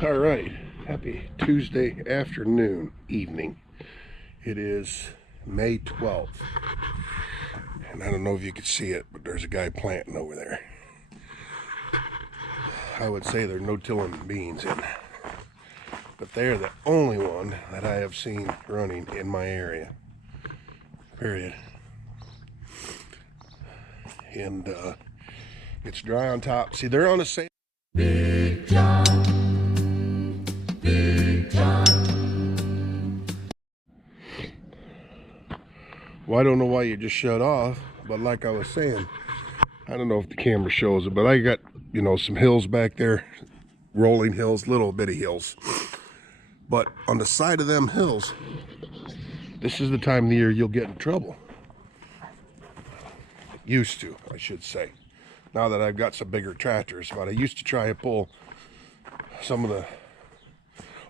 All right, happy Tuesday evening. It is May 12th, and I don't know if you can see it, but there's a guy planting over there. I would say they're no-tilling beans in, but they're the only one that I have seen running in my area, period. And it's dry on top. See, they're on the same. Big John, Big John. Well, I don't know why you just shut off, but like I was saying, I don't know if the camera shows it, but I got, some hills back there, rolling hills, little bitty hills. But on the side of them hills, this is the time of the year you'll get in trouble. Used to, I should say. Now that I've got some bigger tractors, but I used to try and pull some of the...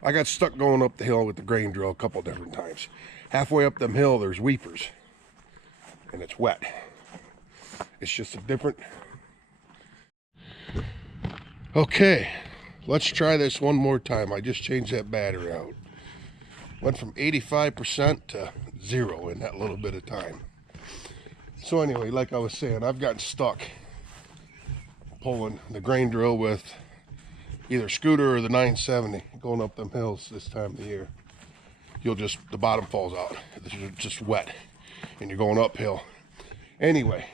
I got stuck going up the hill with the grain drill a couple different times. Halfway up them hill, there's weepers, and it's wet. It's just a different... Okay, let's try this one more time. I just changed that battery out. Went from 85% to 0 in that little bit of time. So anyway, like I was saying, I've gotten stuck pulling the grain drill with either scooter or the 970 going up them hills this time of the year. The bottom falls out. It's just wet and you're going uphill. Anyway,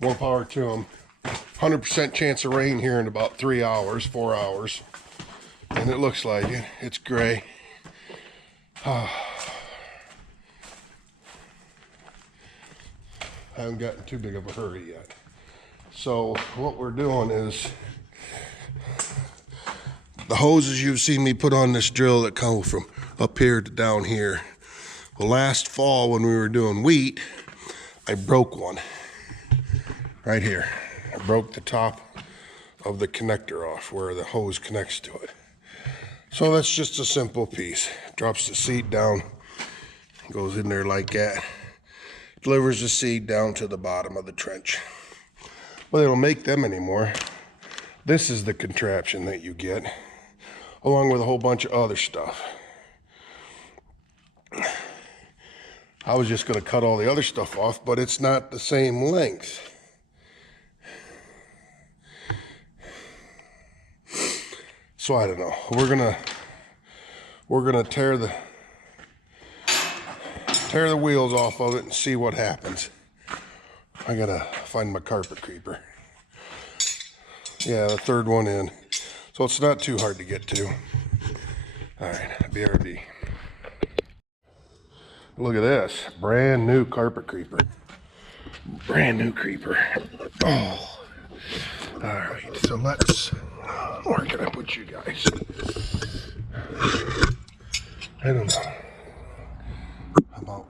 more power to them. 100% chance of rain here in about 4 hours. And it looks like it. It's gray. I haven't gotten too big of a hurry yet. So what we're doing is the hoses you've seen me put on this drill that come from up here to down here. Well, last fall when we were doing wheat, I broke one right here. I broke the top of the connector off where the hose connects to it. So that's just a simple piece. Drops the seat down, goes in there like that. Delivers the seed down to the bottom of the trench. Well, they don't make them anymore. This is the contraption that you get, along with a whole bunch of other stuff. I was just going to cut all the other stuff off, but it's not the same length. So I don't know. We're gonna tear the wheels off of it and see what happens. I gotta find my carpet creeper. Yeah, the third one in. So it's not too hard to get to. All right, BRB. Look at this, brand new carpet creeper. Brand new creeper. Oh, all right, so where can I put you guys? I don't know. How about,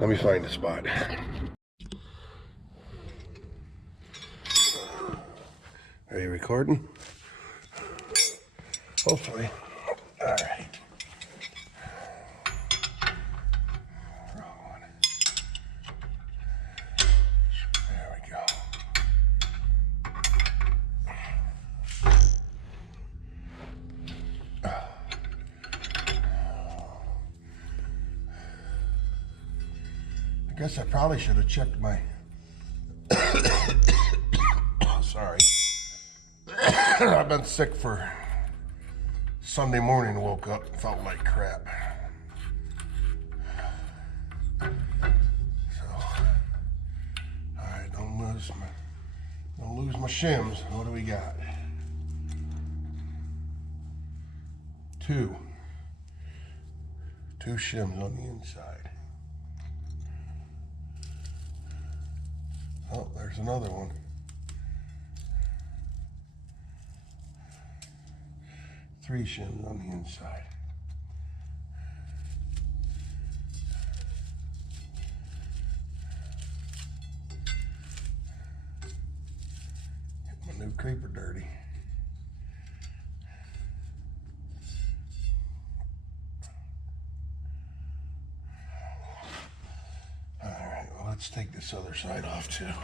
let me find a spot. Are you recording? Hopefully. All right. Wrong one. There we go. I guess I probably should have checked my... Sorry. I've been sick for Sunday morning, woke up, felt like crap. So, all right, don't lose my shims. What do we got? Two shims on the inside. Oh, there's another one. 3 shims on the inside. Get my new creeper dirty. All right, well, let's take this other side off too.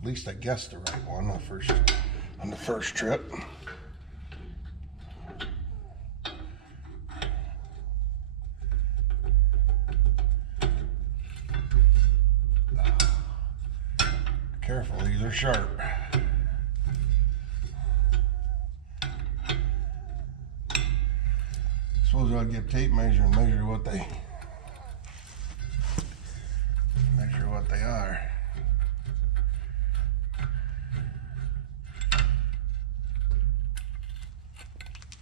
At least I guessed the right one on the first trip. Careful, these are sharp. Suppose I'd get a tape measure and measure what they are.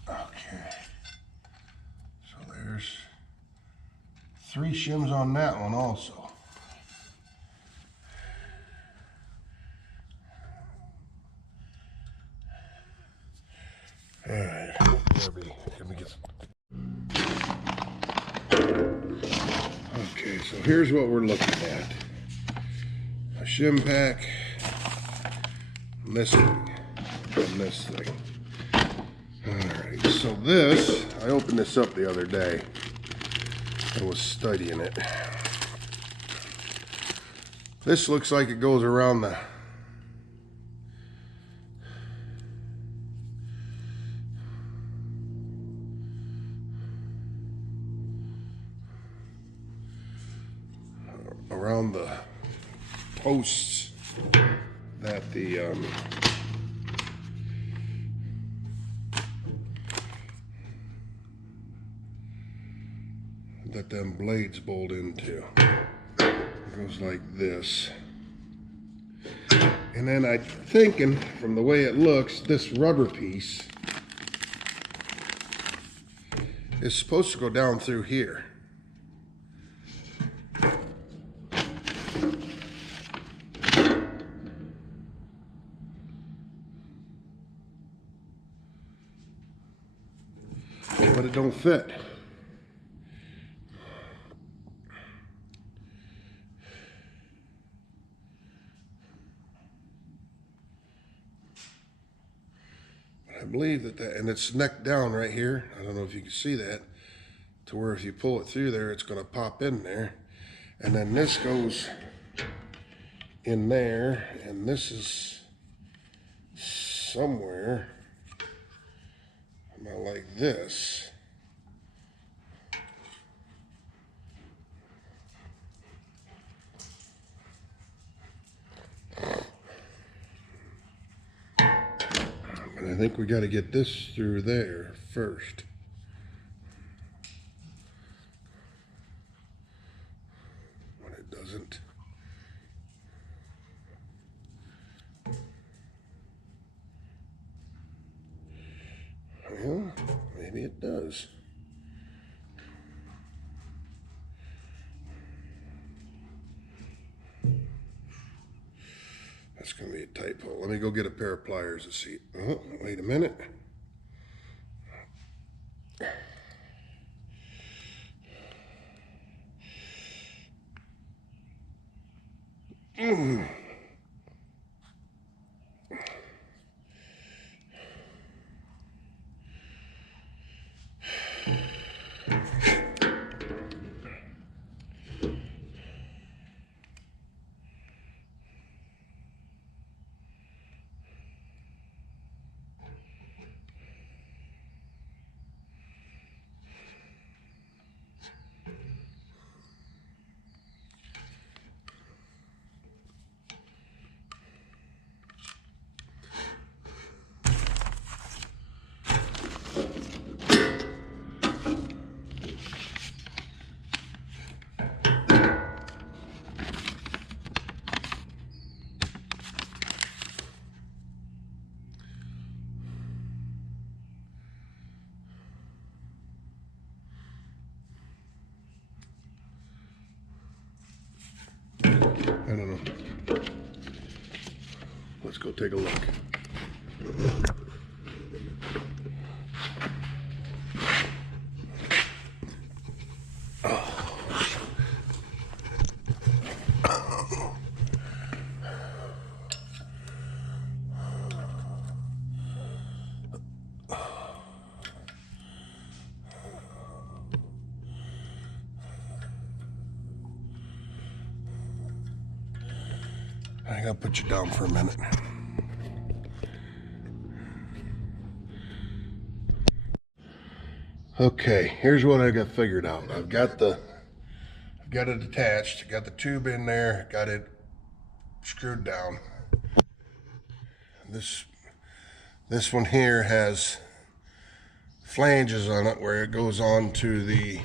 Okay. So there's 3 shims on that one also. All right, let me get some. Okay, so here's what we're looking at. A shim pack, and this thing, and this thing. Alright, so this, I opened this up the other day. I was studying it. This looks like it goes around the posts that them blades bolt into. It goes like this. And then I'm thinking, from the way it looks, this rubber piece is supposed to go down through here. But it don't fit. I believe that, and it's neck down right here. I don't know if you can see that, to where if you pull it through there, it's going to pop in there. And then this goes in there, and this is somewhere about like this. But I think we got to get this through there first. When it doesn't. Well, maybe it does. That's going to be a tight pull. Let me go get a pair of pliers to see. Oh, wait a minute. I don't know. Let's go take a look. I gotta put you down for a minute. Okay, here's what I got figured out. I've got it attached, got the tube in there, got it screwed down. This one here has flanges on it where it goes on to the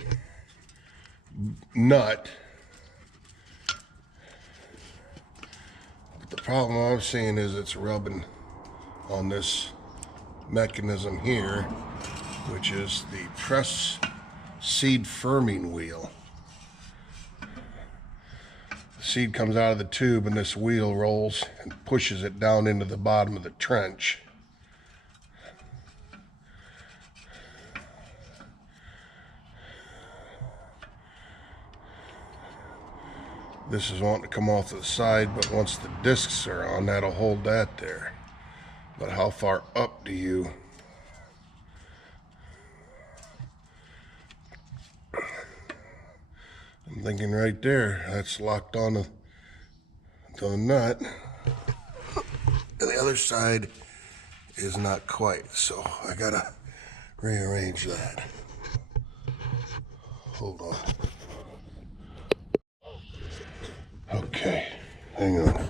nut. But the problem I'm seeing is it's rubbing on this mechanism here, which is the press seed firming wheel. The seed comes out of the tube and this wheel rolls and pushes it down into the bottom of the trench. This is wanting to come off to the side, but once the discs are on, that'll hold that there. But how far up do you? I'm thinking right there, that's locked on to the nut. And the other side is not quite, so I gotta rearrange that. Hold on. Okay, hang on.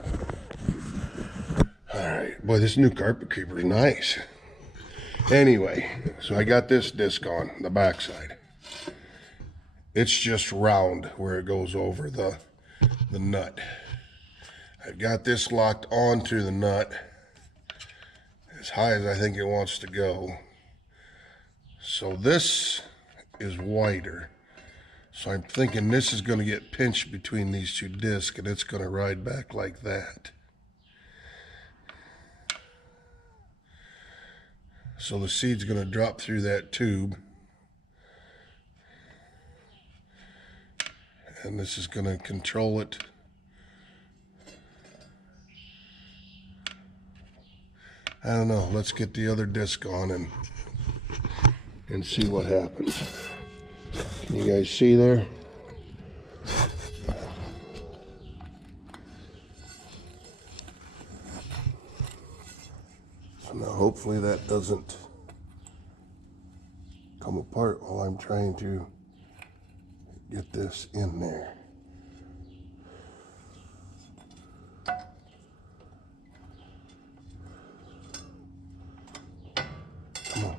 All right, boy, this new carpet creeper is nice. Anyway, so I got this disc on the backside. It's just round where it goes over the nut. I've got this locked onto the nut as high as I think it wants to go. So this is wider. So I'm thinking this is going to get pinched between these two discs and it's going to ride back like that. So the seed's going to drop through that tube. And this is going to control it. I don't know. Let's get the other disc on and see what happens. Can you guys see there? So now hopefully that doesn't come apart while I'm trying to get this in there. Come on.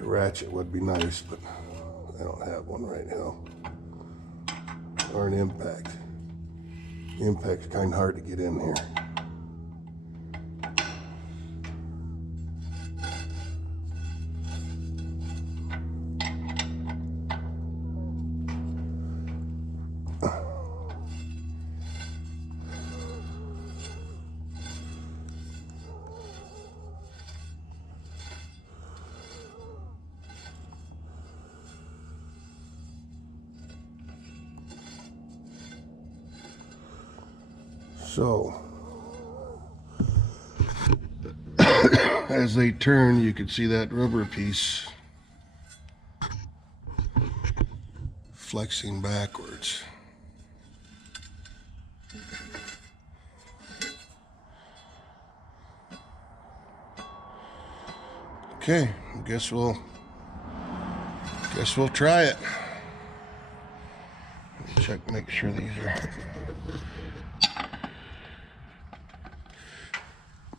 The ratchet would be nice, but I don't have one right now. Or an impact. The impact's kind of hard to get in here. So, as they turn, you can see that rubber piece flexing backwards. Okay, I guess we'll try it. Check, make sure these are.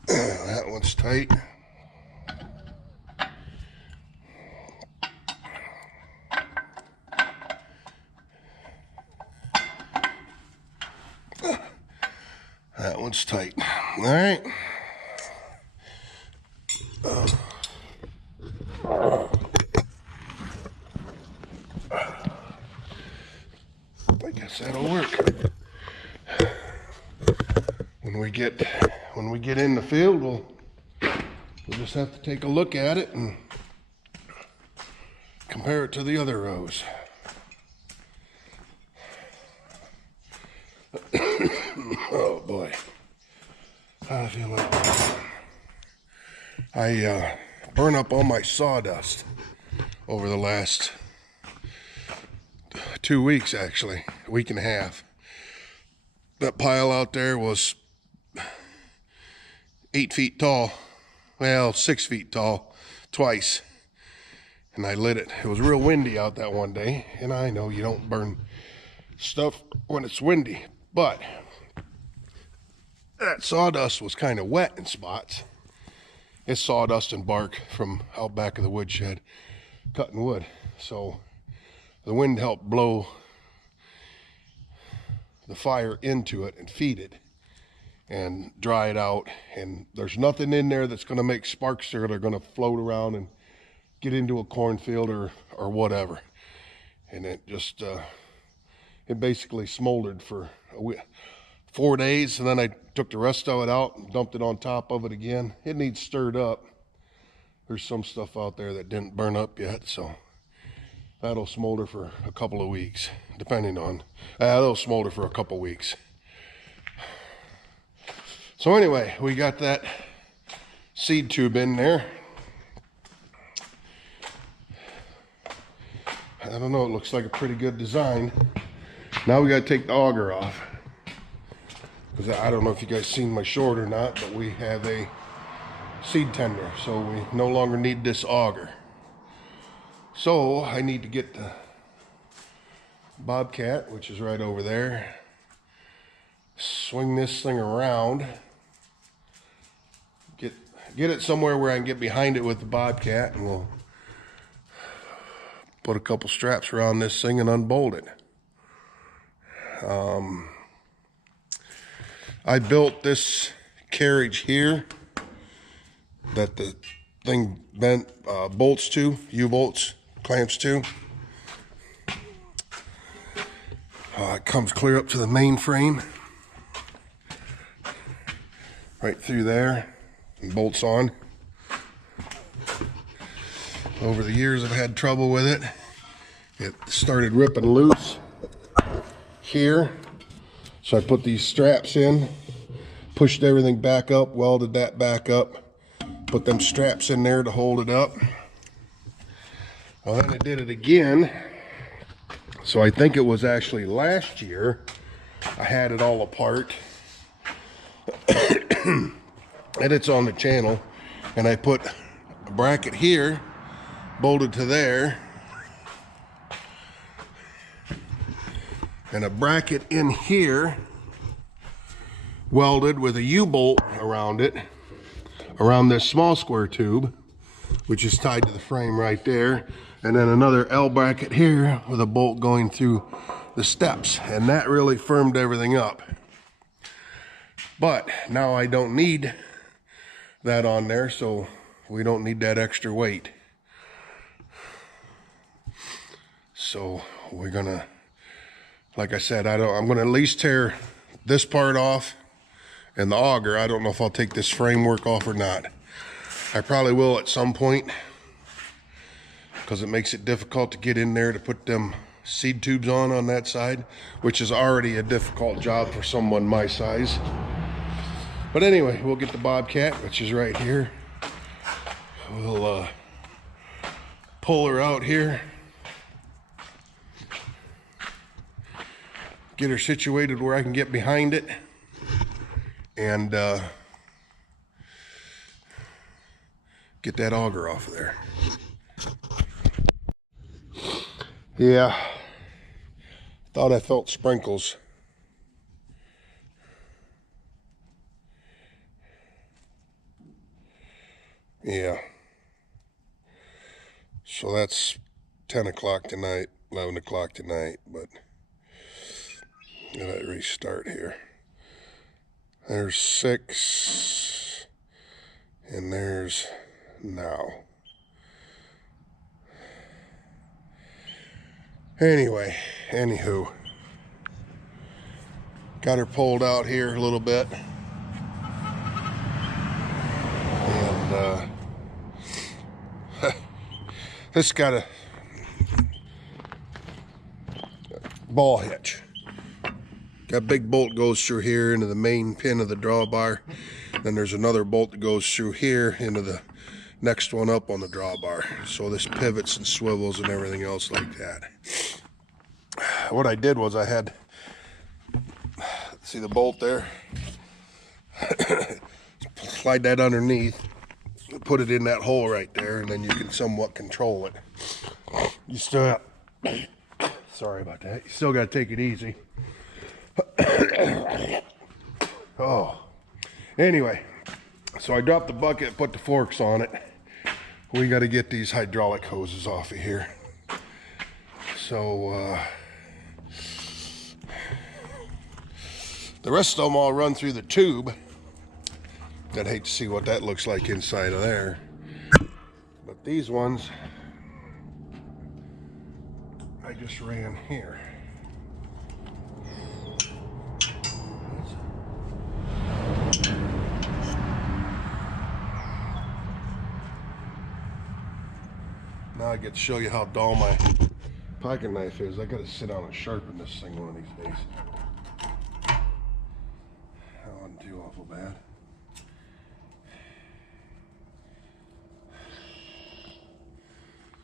That one's tight. That one's tight. All right. I guess that'll work. When we get in the field, we'll just have to take a look at it and compare it to the other rows. Oh boy. I feel like I burn up all my sawdust over the last 2 weeks, actually, a week and a half. That pile out there was 8 feet tall, well, 6 feet tall, twice. And I lit it. It was real windy out that one day, and I know you don't burn stuff when it's windy, but that sawdust was kind of wet in spots. It's sawdust and bark from out back of the woodshed, cutting wood. So the wind helped blow the fire into it and feed it and dry it out. And there's nothing in there that's going to make sparks that are going to float around and get into a cornfield or whatever. And it just, it basically smoldered for 4 days, and then I took the rest of it out and dumped it on top of it again. It needs stirred up. There's some stuff out there that didn't burn up yet, so that'll smolder for a couple of weeks, depending on, that'll smolder for a couple weeks. So anyway, we got that seed tube in there. I don't know, it looks like a pretty good design. Now we got to take the auger off, because I don't know if you guys seen my short or not, but we have a seed tender, so we no longer need this auger. So I need to get the Bobcat, which is right over there, swing this thing around, get it somewhere where I can get behind it with the Bobcat, and we'll put a couple straps around this thing and unbolt it. I built this carriage here that the thing bent bolts to, U-bolts, clamps to. It comes clear up to the main frame, right through there, and bolts on. Over the years I've had trouble with it. It started ripping loose here, so I put these straps in, pushed everything back up, welded that back up, put them straps in there to hold it up. Well, then I did it again, so I think it was actually last year I had it all apart and it's on the channel, and I put a bracket here bolted to there and a bracket in here welded with a U-bolt around it, around this small square tube, which is tied to the frame right there, and then another L bracket here with a bolt going through the steps, and that really firmed everything up. But now I don't need that on there, so we don't need that extra weight. So we're gonna, like I said, I'm gonna at least tear this part off and the auger. I don't know if I'll take this framework off or not. I probably will at some point, because it makes it difficult to get in there to put them seed tubes on that side, which is already a difficult job for someone my size. But anyway, we'll get the Bobcat, which is right here. We'll pull her out here, get her situated where I can get behind it, and get that auger off of there. Yeah, thought I felt sprinkles. Yeah. So that's 10 o'clock tonight, 11 o'clock tonight, but let it restart here. There's 6, and there's now. Anyway, anywho, got her pulled out here a little bit, and this got a ball hitch. That big bolt goes through here into the main pin of the drawbar. Then there's another bolt that goes through here into the next one up on the drawbar. So this pivots and swivels and everything else like that. What I did was I had, see the bolt there? Slide that underneath, put it in that hole right there, and then you can somewhat control it. You still have, sorry about that, you still got to take it easy. Oh, anyway, so I dropped the bucket, put the forks on it. We got to get these hydraulic hoses off of here. So the rest of them all run through the tube. I'd hate to see what that looks like inside of there. But these ones, I just ran here. Now I get to show you how dull my pocket knife is. I gotta sit down and sharpen this thing one of these days. That wasn't too awful bad.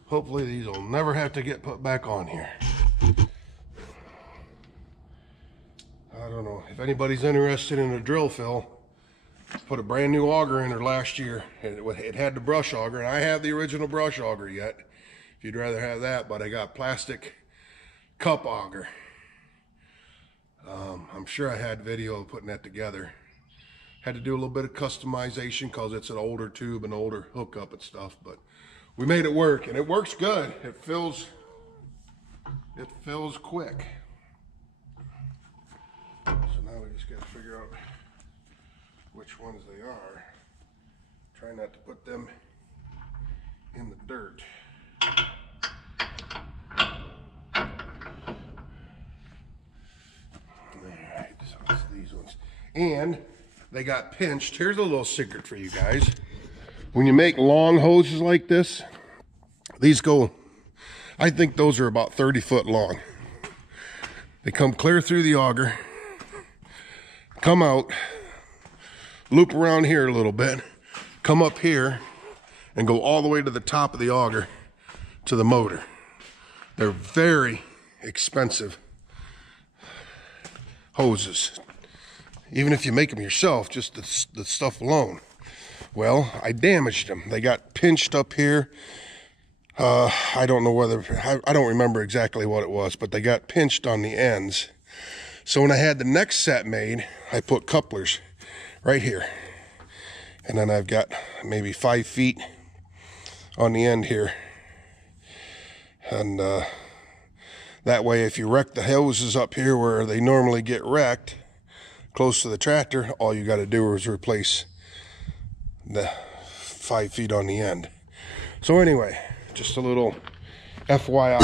Hopefully these will never have to get put back on here. I don't know. If anybody's interested in a drill fill, put a brand new auger in there last year. It had the brush auger, and I have the original brush auger yet. If you'd rather have that, but I got plastic cup auger. I'm sure I had video of putting that together. Had to do a little bit of customization because it's an older tube and older hookup and stuff, but we made it work, and it works good. It fills quick. So now we just got to figure out which ones they are. Try not to put them in the dirt. Alright, so it's these ones. And they got pinched. Here's a little secret for you guys. When you make long hoses like this, these go, I think those are about 30 foot long. They come clear through the auger, come out, loop around here a little bit, come up here, and go all the way to the top of the auger to the motor. They're very expensive hoses. Even if you make them yourself, just the stuff alone. Well, I damaged them. They got pinched up here. I don't know whether, I don't remember exactly what it was, but they got pinched on the ends. So when I had the next set made, I put couplers right here. And then I've got maybe 5 feet on the end here. And that way, if you wreck the hoses up here where they normally get wrecked, close to the tractor, all you got to do is replace the 5 feet on the end. So anyway, just a little FYI.